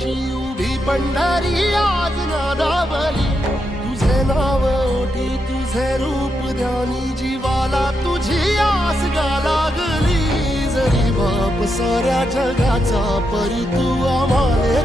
विठ्ठलाची उभी पंढरी आज नादावली, तुझे नाव ओठी तुझे रूप ध्यानी, जीवाला तुझी आस गा लागली. जरी बाप साऱ्या जगाचा परी तू आम्हाले